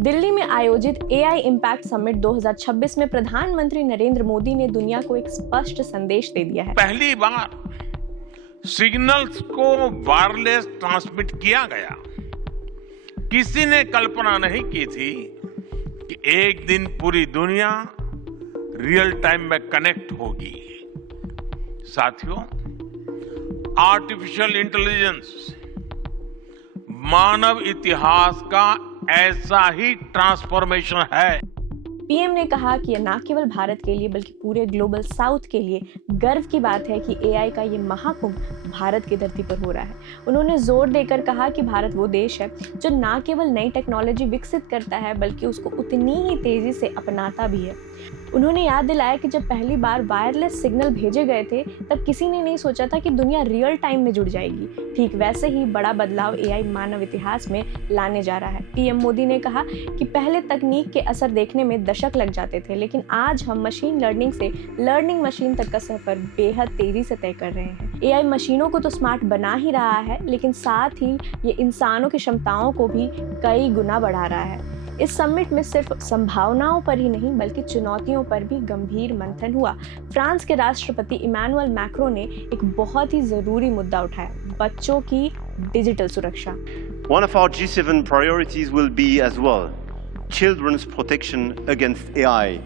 दिल्ली में आयोजित AI impact summit 2026 में प्रधानमंत्री नरेंद्र मोदी ने दुनिया को एक स्पष्ट संदेश दे दिया है। पहली बार सिग्नल्स को वायरलेस ट्रांसमिट किया गया। किसी ने कल्पना नहीं की थी कि एक दिन पूरी दुनिया रियल टाइम में कनेक्ट होगी। साथियों, आर्टिफिशियल इंटेलिजेंस मानव इतिहास का ऐसा ही ट्रांसफॉर्मेशन है। पीएम ने कहा कि यह न केवल भारत के लिए बल्कि पूरे ग्लोबल साउथ के लिए गर्व की बात है कि एआई का ये महाकुंभ भारत की धरती पर हो रहा है। उन्होंने जोर देकर कहा कि भारत वो देश है जो न केवल नई टेक्नोलॉजी विकसित करता है बल्कि उसको उतनी ही तेजी से अपनाता भी है। उन्होंने याद दिलाया कि जब पहली बार वायरलेस सिग्नल भेजे गए थे तब किसी ने नहीं सोचा था कि दुनिया रियल टाइम में जुड़ जाएगी। ठीक वैसे ही बड़ा बदलाव एआई मानव इतिहास में लाने जा रहा है। पीएम मोदी ने कहा कि पहले तकनीक के असर देखने में दशक लग जाते थे, लेकिन आज हम मशीन लर्निंग से लर्निंग मशीन तक का सफर बेहद तेजी से तय कर रहे हैं। एआई मशीनों को तो स्मार्ट बना ही रहा है, लेकिन साथ ही ये इंसानों की क्षमताओं को भी कई गुना बढ़ा रहा है। इस समिट में सिर्फ संभावनाओं पर ही नहीं बल्कि चुनौतियों पर भी गंभीर मंथन हुआ। फ्रांस के राष्ट्रपति इमैनुअल मैक्रों ने एक बहुत ही जरूरी मुद्दा उठाया, बच्चों की डिजिटल सुरक्षा। One of our G7 priorities will be as well children's protection against AI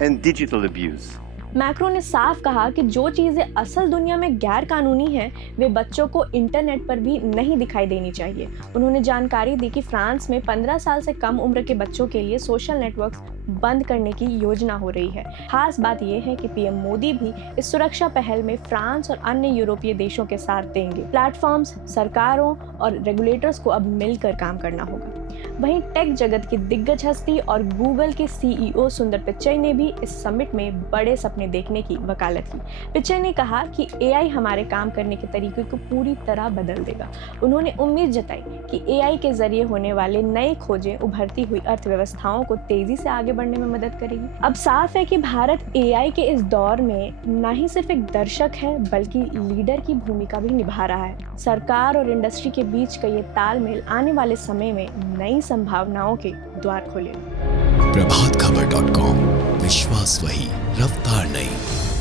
and digital abuse. Macro ने साफ कहा कि जो चीजें असल दुनिया में गैर कानूनी हैं, वे बच्चों को इंटरनेट पर भी नहीं दिखाई देनी चाहिए। उन्होंने जानकारी दी कि फ्रांस में 15 साल से कम उम्र के बच्चों के लिए सोशल नेटवर्क्स बंद करने की योजना हो रही है। खास बात यह है कि पीएम मोदी भी इस सुरक्षा पहल में फ्रांस और अन्य यूरोपीय देशों के साथ देंगे। प्लेटफॉर्म्स, सरकारों और रेगुलेटर्स को अब मिलकर काम करना होगा। वहीं टेक जगत की दिग्गज हस्ती और गूगल के सीईओ सुंदर पिचई ने भी इस समिट में बड़े सपने देखने की वकालत की। पिचई ने कहा कि एआई हमारे काम करने के तरीके को पूरी तरह बदल देगा। उन्होंने उम्मीद जताई कि एआई के जरिए होने वाले नए खोजें उभरती हुई अर्थव्यवस्थाओं को तेजी से आगे बढ़ने में मदद करेगी। अब साफ है कि भारत एआई के इस दौर में न ही सिर्फ एक दर्शक है बल्कि लीडर की भूमिका भी निभा रहा है। सरकार और इंडस्ट्री के बीच का ये तालमेल आने वाले समय में नई संभावनाओं के द्वार खोलेगा। प्रभातखबर.com, विश्वास वही, रफ्तार नहीं।